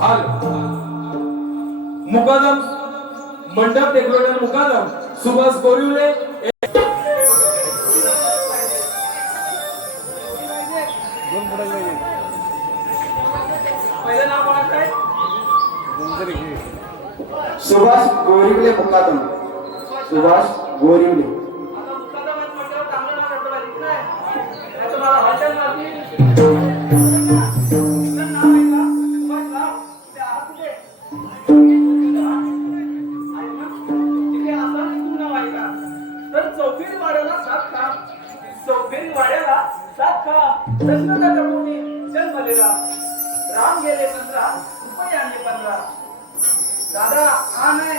हाल. मुकादम मंडप डेकोरेटर मुकादम. सुभाष गोरिवले सुभाष गोरिवले मुकादम. सुभाष गोरिवले चौफेरी वाड्याला सात खा. चौफेरी वाड्याला सात खा. दशरथाच्या पोटी जन्मलेला. राम गेले पंधरा रुपये आणले पंधरा. दादा हा नाही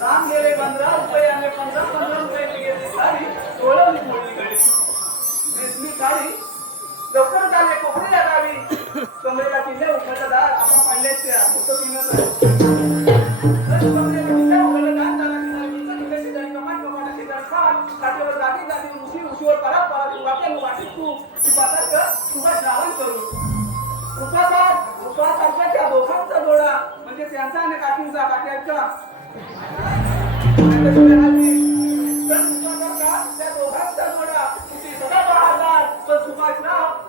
राम गेले पंधरा रुपये आणले पंधरा पंधरा रुपये गेले सारी डोळवली मोडली गळी दिसली काळी लवकर चालले कोकणी गावी. कमरेला किल्ले उघडलं दार. आपण पाहिलेच त्या. होतं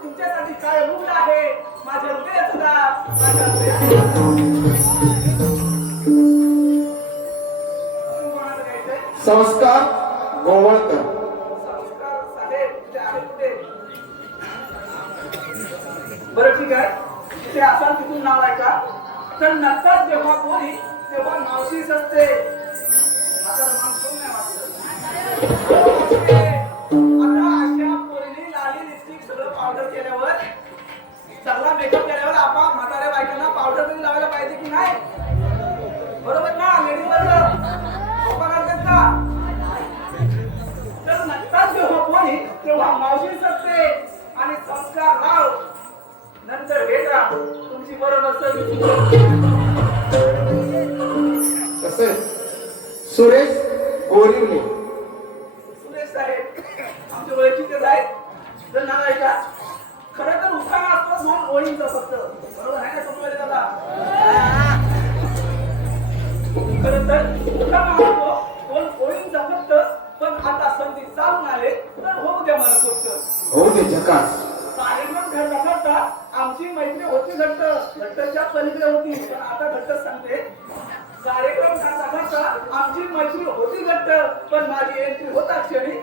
तुमच्यासाठी काय मूल आहे. माझ्या सुद्धा संस्कार गोवळकर. संस्कार साहेब ते आहे कुठे? बरं ठीक आहे. तिथे असाल तिथून नाव आहे का तर नंतर जेव्हा कोणी तेव्हा मावशीच असते आता रमान कोण नाही वाटत. आता अशा पोरीने लाली लिपस्टिक सगळं पावडर केल्यावर चांगला मेकअप केल्यावर आपण म्हाताऱ्या बायकांना पावडर तरी लावायला पाहिजे की नाही? बरोबर ना लेडीज बरोबर? का? तर नंतर जेव्हा कोणी तेव्हा मावशीच असते आणि संस्कार राव नंतर भेटा. तुमची बरोबर सर्विस सुरेश गोरिवले नंतर पण माझी एंट्री होता क्षणी.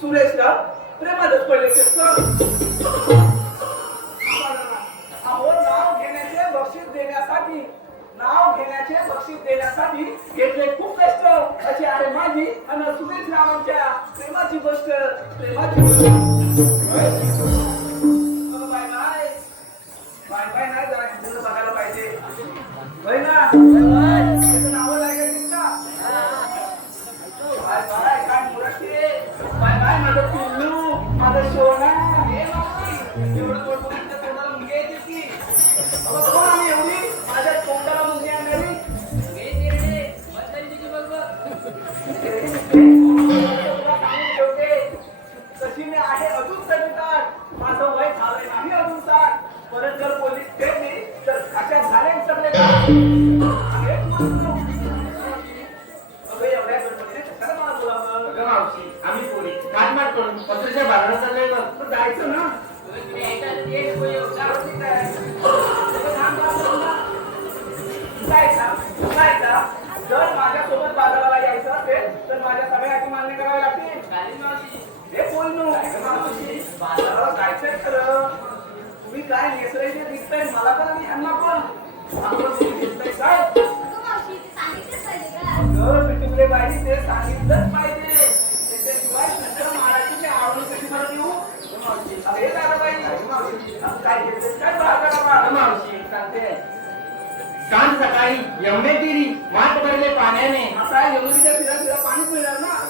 सुरेशराव प्रेमातच पडले अहो नाव घेण्याचे बक्षीस देण्यासाठी नाव घेण्याचे बक्षीस देण्यासाठी घेतले खूप कष्ट. अशी आहे माझी आणि सुरेश रावांच्या प्रेमाची गोष्ट प्रेमाची गोष्ट. मान्य करावी लागतील. हे बोल नू. जायचंय खरं. तुम्ही काय नेसरायचे दिसताय मला पण आणि ह्यांना पण. चांगलं तुम्ही दिसताय काय? ते सांगितलंच पाहिजे. त्याच्याशिवाय नंतर कशी अरे काय काय मावशी, सांगते. सकाळी यमुने तिरी वाट भरले पाण्याने. आता यमुनीच्या फिरा फिरा पाणीच मिळणार ना?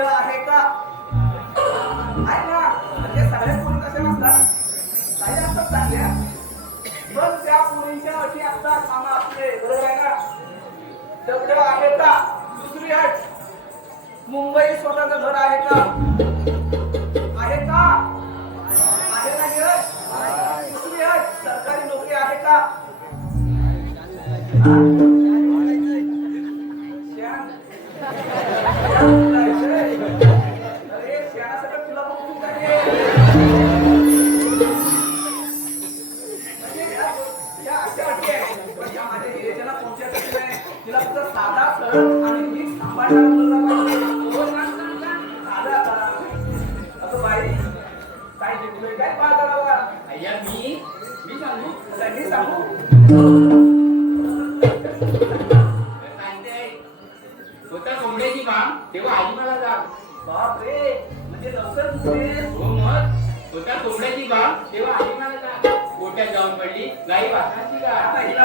मंडळ आहे का? आहे ना. म्हणजे सगळ्या पोरी कशा नसतात. काही असतात चांगल्या. पण त्या मुलींच्या अटी असतात मामा आपले. बरोबर आहे ना? दगड आहे का? दुसरी अट मुंबई स्वतःचं घर आहे का? करत आणि मी काय घेतलोय काय पाहता तेव्हा आई मला बाप रे म्हणजे लवकर मग होता कोंबड्याची काम तेव्हा आई मला जाग जाऊन पडली. गाई वासाची का हिला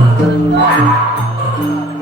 Thank you.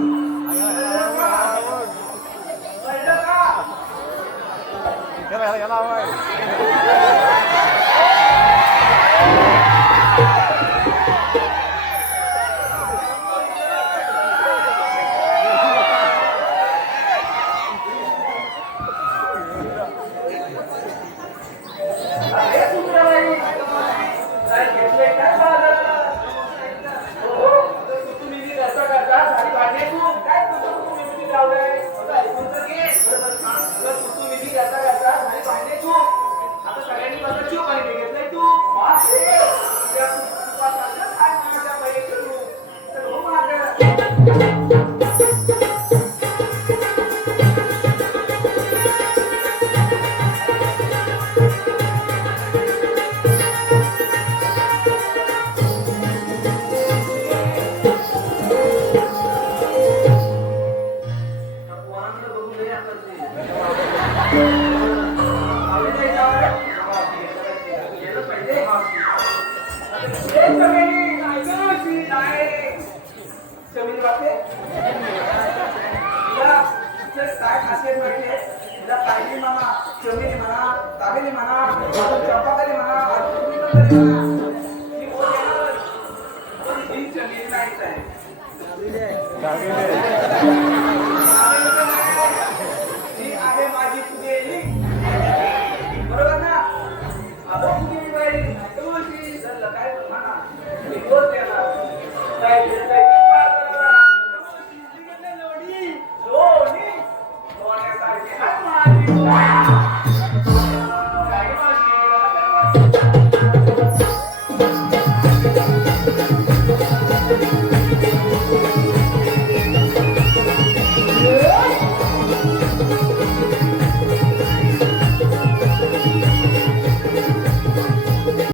असे पहिले तिला पाहिली म्हणा चोमीने म्हणा दाबेली म्हणा चपाकली म्हणा म्हणा ही चमेली नाहीच आहे